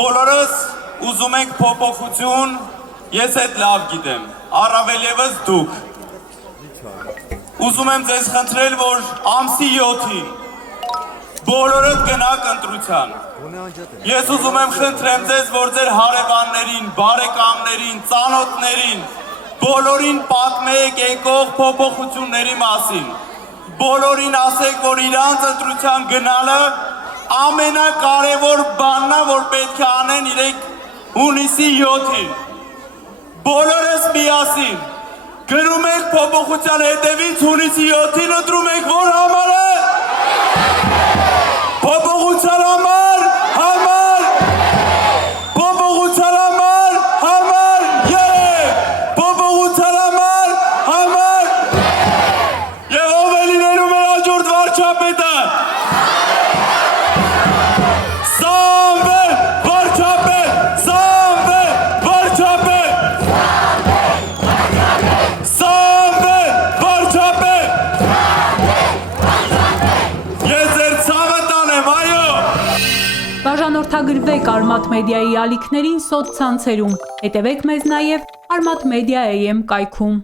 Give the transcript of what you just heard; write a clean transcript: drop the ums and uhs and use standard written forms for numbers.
Բոլորս ուզում ենք փոփոխություն, ես այդ լավ գիտեմ, առավել ևս դուք։ Ուզում եմ ձեզ խնդրել, որ ամսի 7-ին բոլորդ գնաք ընտրության։ Ես ուզում եմ խնդրեմ ձեզ, որ ձեր հարևաններին, բարեկամներին, ծանոթներին, բոլորին պատմեք եկող փոփոխությունների մասին։ Բոլորին ասեք, որ իրանց ընտրության գնալը ամենակարևոր բանն է, որ պետք է անեն իրենք հունիսի 7-ին։ Բոլորս միասին գրում ենք փոփոխության հետևից հունիսի 7-ին ընտրում ենք որ համարը։ Փոփոխության համար, փոփոխության համար, փոփոխության համար, եւ ով է լինելու մեր հաջորդ վարչապետը։ Սամվել վարչապետ, Սամվել վարչապետ, Սամվել վարչապետ։ Ես ձեր ցավը տանեմ, այո։ Բաժանորդագրվեք Արմաթ մեդիայի ալիքներին սոցցանցերում, հետևեք մեզ նաև Armat Media AM կայքում։